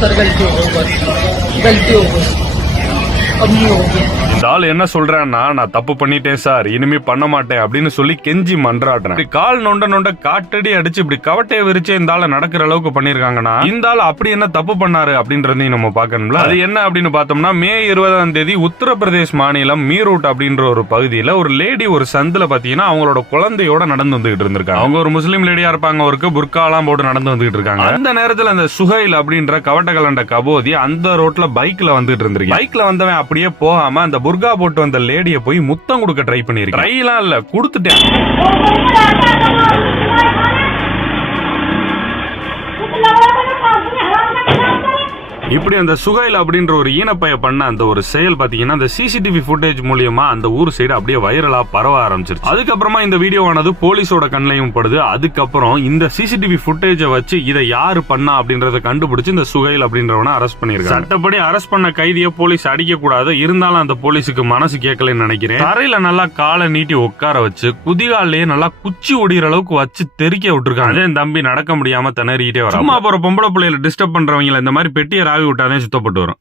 Sir गलती हो गई, बस गलती हो गई, अब नहीं होगी। இந்த ஆள் என்ன சொல்றான்னா, நான் தப்பு பண்ணிட்டேன் சார், இனிமே பண்ண மாட்டேன் அப்படின்னு சொல்லி கெஞ்சி மன்றாடுறேன். கால் நொண்ட நொண்ட காட்டடி அடிச்சு இப்படி கவட்டையை விரிச்சு இந்த ஆளை நடக்கிற அளவுக்கு பண்ணிருக்காங்கன்னா, இந்த ஆள் அப்படி என்ன தப்பு பண்ணாரு அப்படின்றதையும் நம்ம பாக்கணும்ல. அது என்ன அப்படின்னு பார்த்தோம்னா, மே 20ஆம் தேதி உத்தரப்பிரதேஷ் மாநிலம் மீரூட் அப்படின்ற ஒரு பகுதியில ஒரு லேடி ஒரு சந்தில பாத்தீங்கன்னா அவங்களோட குழந்தையோட நடந்து வந்துகிட்டு இருந்திருக்காங்க. அவங்க ஒரு முஸ்லீம் லேடியா இருப்பாங்க, அவருக்கு புர்காலாம் போட்டு நடந்து வந்துகிட்டு இருக்காங்க. அந்த நேரத்துல அந்த சுஹைல் அப்படின்ற கவட்ட கலண்ட கபோதி அந்த ரோட்ல பைக்ல வந்துட்டு இருந்திருக்கு. பைக்ல வந்தவன் அப்படியே போகாம அந்த புர்கா போட்டு வந்த லேடிய போய் முத்தம் கொடுக்க ட்ரை பண்ணிருக்கேன். ட்ரைலாம் இல்ல, கொடுத்துட்டேன். இப்படி அந்த சுகைல் அப்படின்ற ஒரு ஈனப்பைய பண்ண அந்த ஒரு செயல் பாத்தீங்கன்னா அந்த சிசிடிவி ஃபுட்டேஜ் மூலியமா அந்த ஊர் சைடு அப்படியே வைரலா பரவ ஆரம்பிச்சிருச்சு. அதுக்கப்புறமா இந்த வீடியோவானது போலீஸோட கண்ணையும் படுது. அதுக்கப்புறம் இந்த சிசிடிவி ஃபுட்டேஜ வச்சு இதை யாரு பண்ணா அப்படின்றத கண்டுபிடிச்சு இந்த சுகைல் அப்படின்றவனை அரெஸ்ட் பண்ணிருக்காங்க. சட்டப்படி அரெஸ்ட் பண்ண கைதியை போலீஸ் அடிக்க கூடாது, இருந்தாலும் அந்த போலீஸுக்கு மனசு கேட்கலன்னு நினைக்கிறேன். தரையில நல்லா காலை நீட்டி உட்கார வச்சு குதிகாலே நல்லா குச்சி ஒடிகிற அளவுக்கு வச்சு தெறிக்க விட்டுருக்காங்க. அதே தம்பி நடக்க முடியாம திணறிக்கிட்டே வர. சும்மா போற பொம்பளை பிள்ளைகளை டிஸ்டர்ப் பண்றவங்க இந்த மாதிரி பெட்டியை ராவி விட்டாதே சுத்தப்பட்டு வரும்.